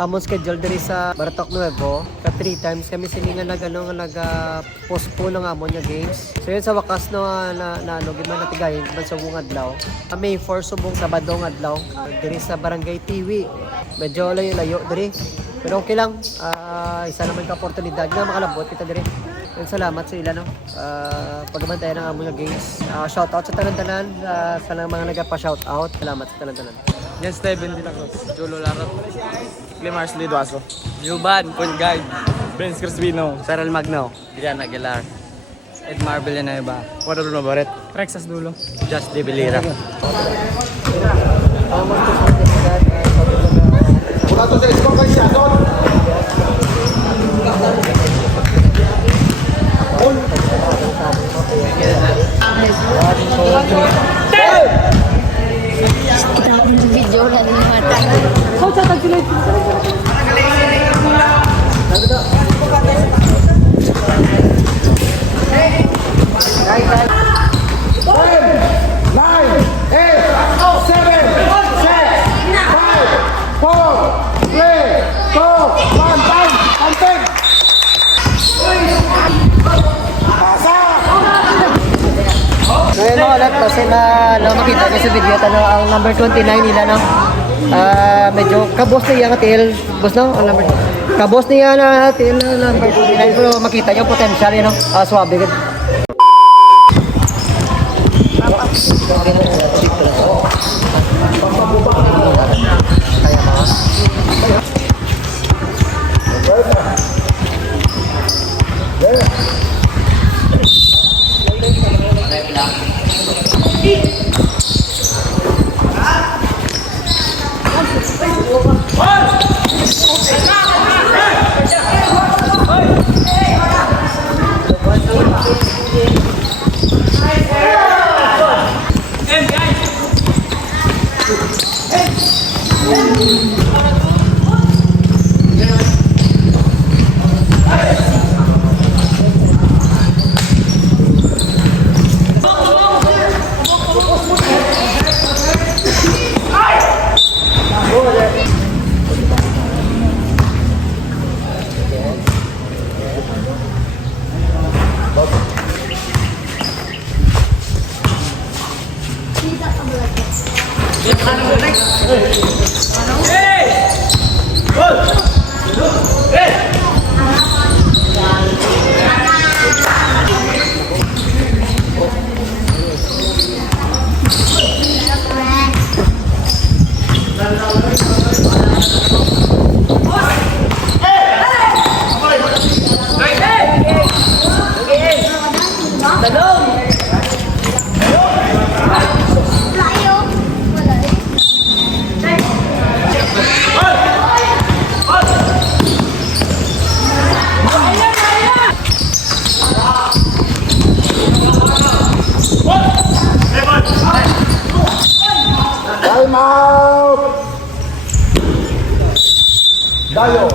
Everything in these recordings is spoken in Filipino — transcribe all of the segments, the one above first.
among schedule diri sa Baratok Nuevo. Ka 3 times kami sininga nag-postpone ng amon nga games. So yun sa wakas no na gimana tigayin man subong adlaw. May 4 subong Sabado nga adlaw diri sa Barangay Tiwi. Medyo layo diri. Pero okay lang. Isa naman ka oportunidad nga makalabot kita diri. And salamat sa ila no. Pagbantayan ng amon nga games. Shout out sa tanan-tanan sa mga nagapa-shout out. Salamat sa tanan-tanan. Yan Steven Dita Cruz, Julo Larot, Clemars Liduaso, Juban, Point Guide, Prince Crispino, Saral Magno, Dian Aguilar, Edmar Villanueva, Juan Bruno Barret, Rexas Dulo, Just De Vilera. Video na rin mata. Ngayon no, ulit kasi na makita niyo sa video ang number 29 nila no. Medyo kabos niya ang tail, boss no, ang number. Kabos niya na tail na number 29 pero makita niyo potential no. Swabe gid. Time out! Dayo!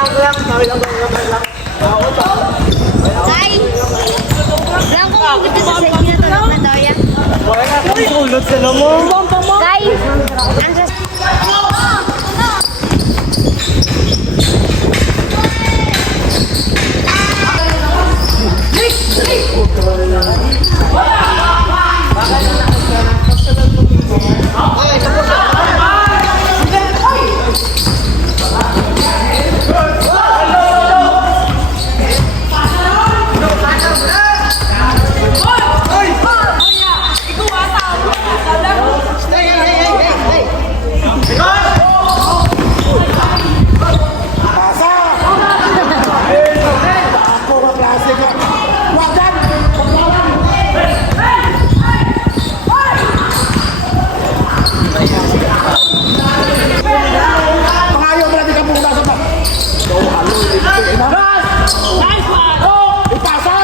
Ay! Wala akong ganda sa inyo to na toya. Ulot sila mo. Kay! Ang Pangayo mo natin ka muna sa bak. So, halo. Ipasa!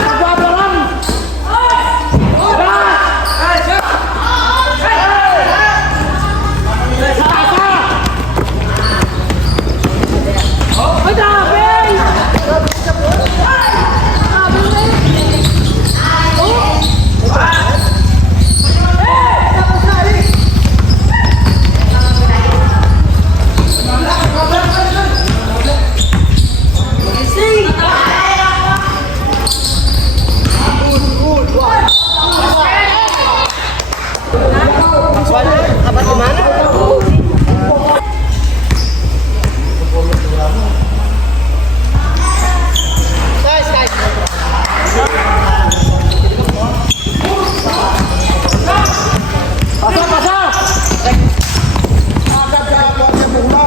Nagwabla lang! Pasa, pasa! Agad ka ako ang mula.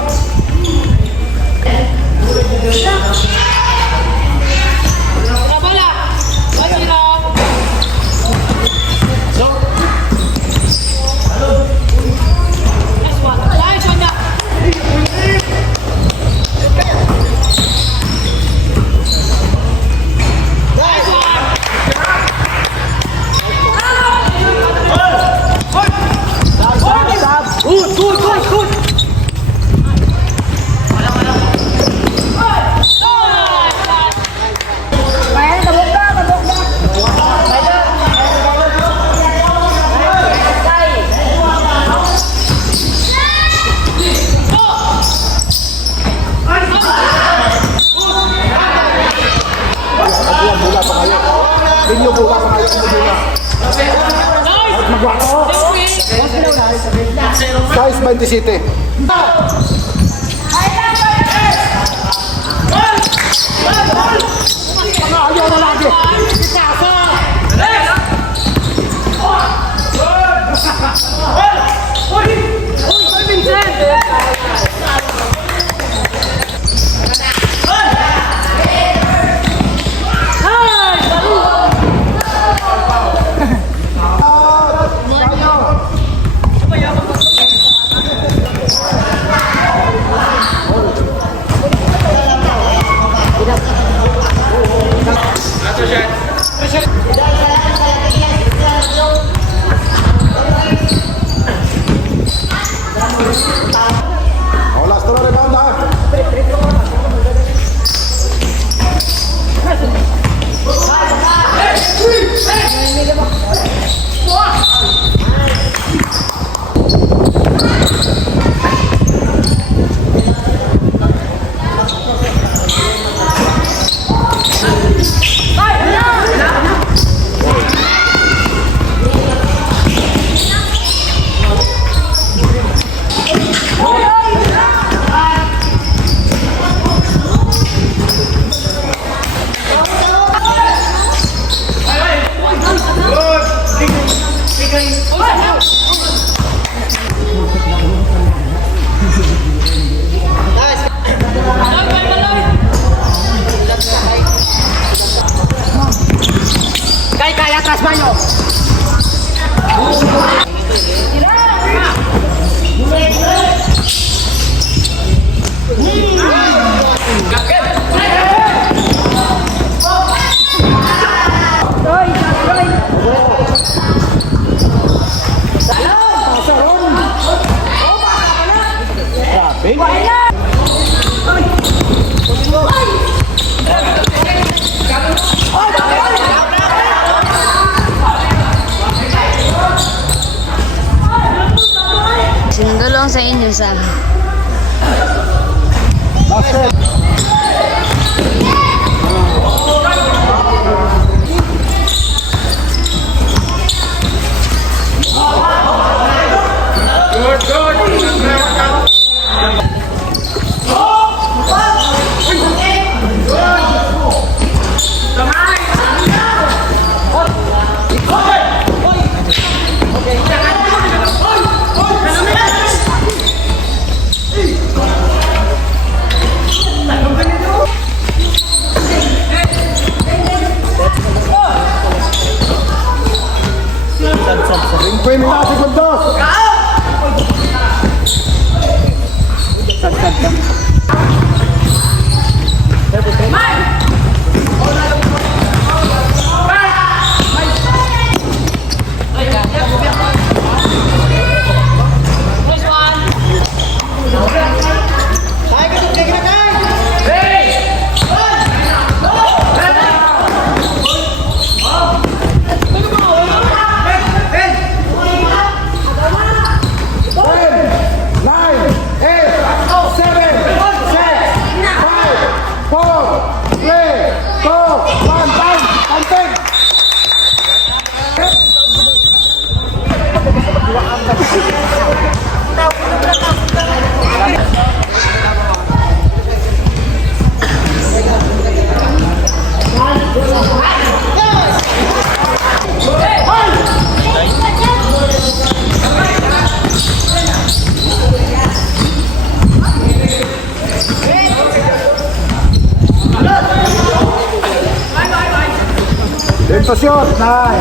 Inyo buka pa kayo kumudula. At magwako. Guys, 27. Ayaw na lagi. Oh, last na rebound ha. Grabe. isa. Last set. Kwenta segundos. Position 9,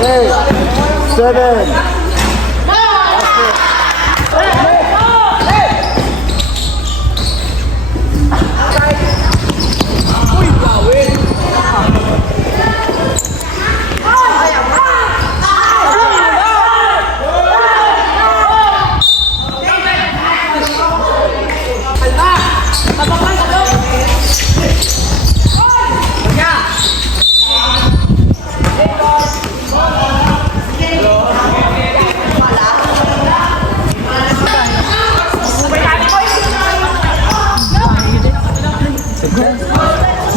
8, 7.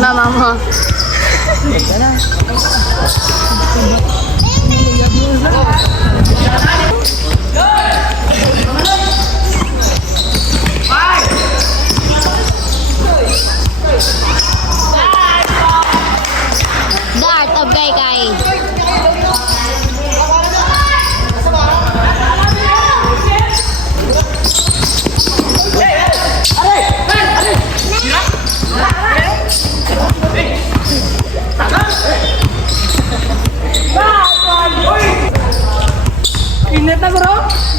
Mama mo. Dart of Gay. Init na bro.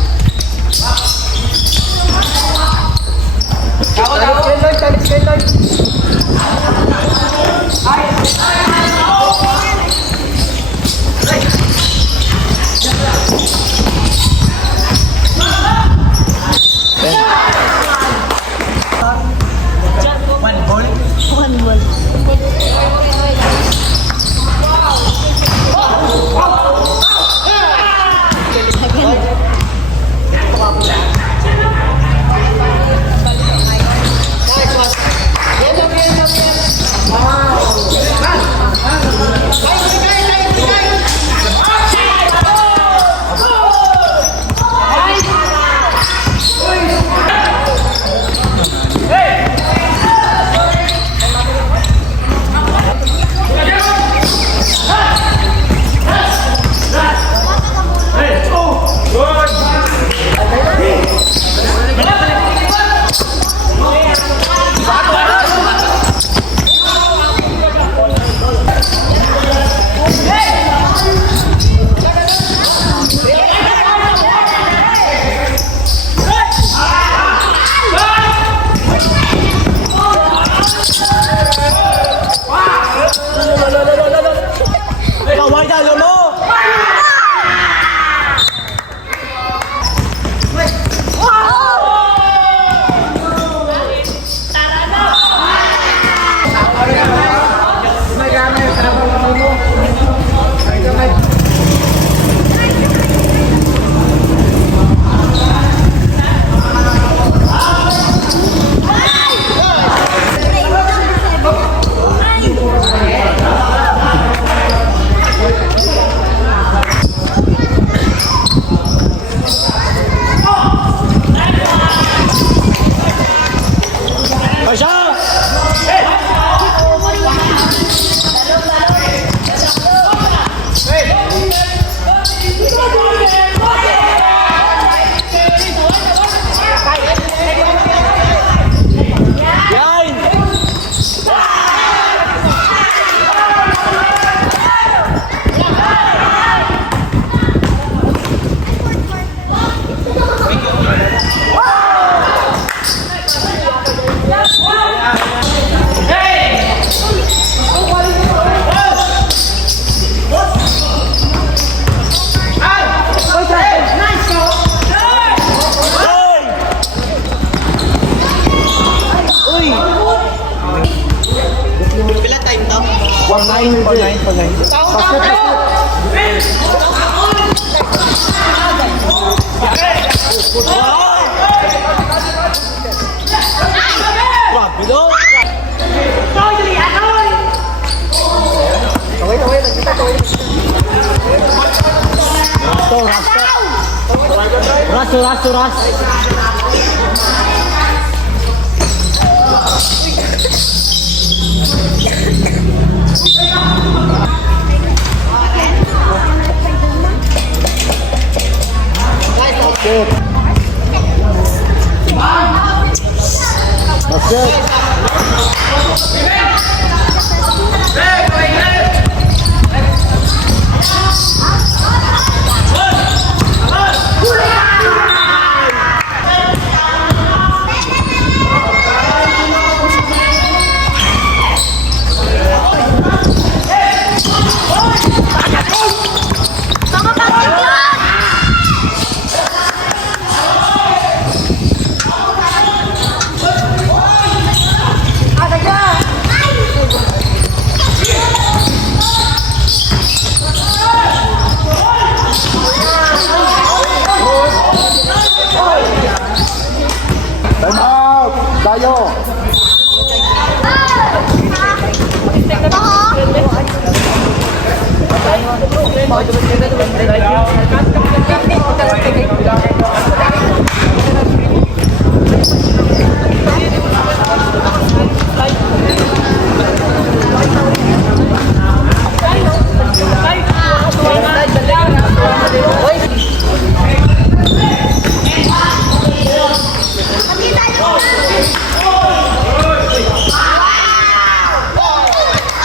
Time out! Tayo!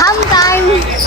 Home time.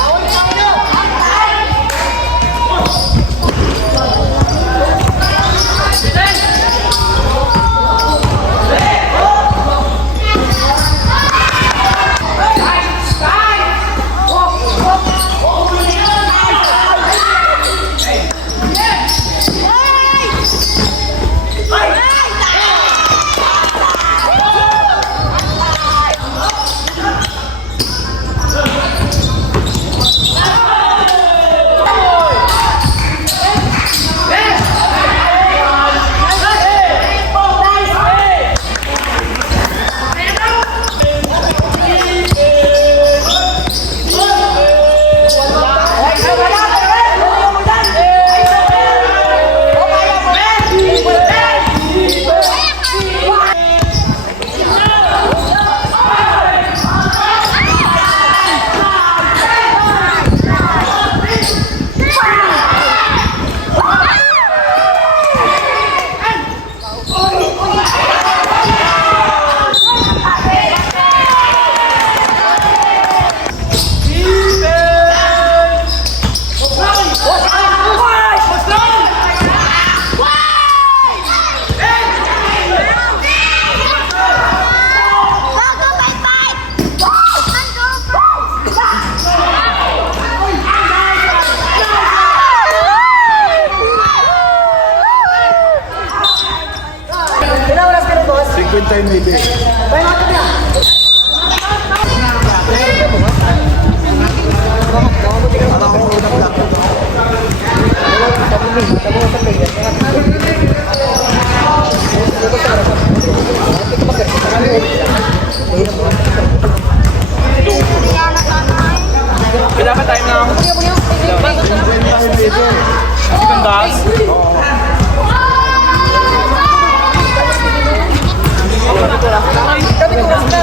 Time maybe. Dapat time na. Second boss. Kami ko lang.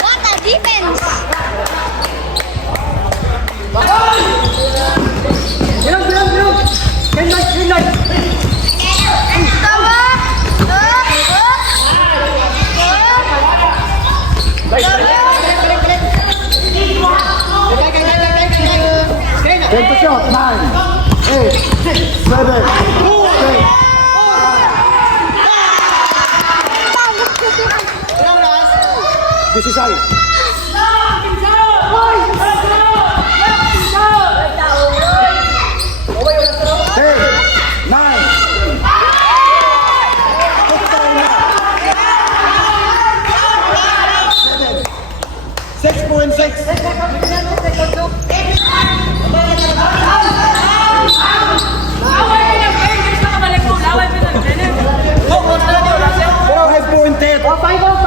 What a defense! Take the shot. 9, 8, 7, 6. This is all. Hey, 9. 6.6. Pero 5.10.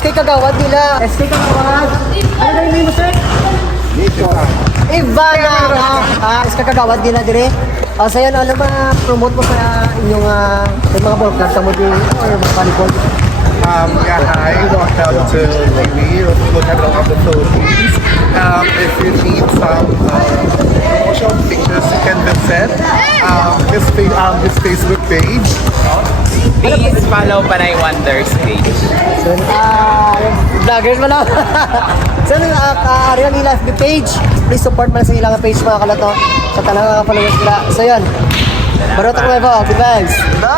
SK Kagawad nila. SK Kagawad. Ano na yung name mo, sir? Ivana. SK Kagawad nila dire. So yan, ano ba promote mo sa inyong yung mga ball club sa mo din or mga volleyball? Yeah, I walked out to maybe look at all of the Philippines. If you need some promotional pictures, you can visit his Facebook page. Please follow Panay Wonders page. So, vloggers mo lang. So, Ariel nila FB page. Please support mo na sa ilang page mga kalato. Sa talagang followers nila. So, yun. Barutok na po. Good vibes.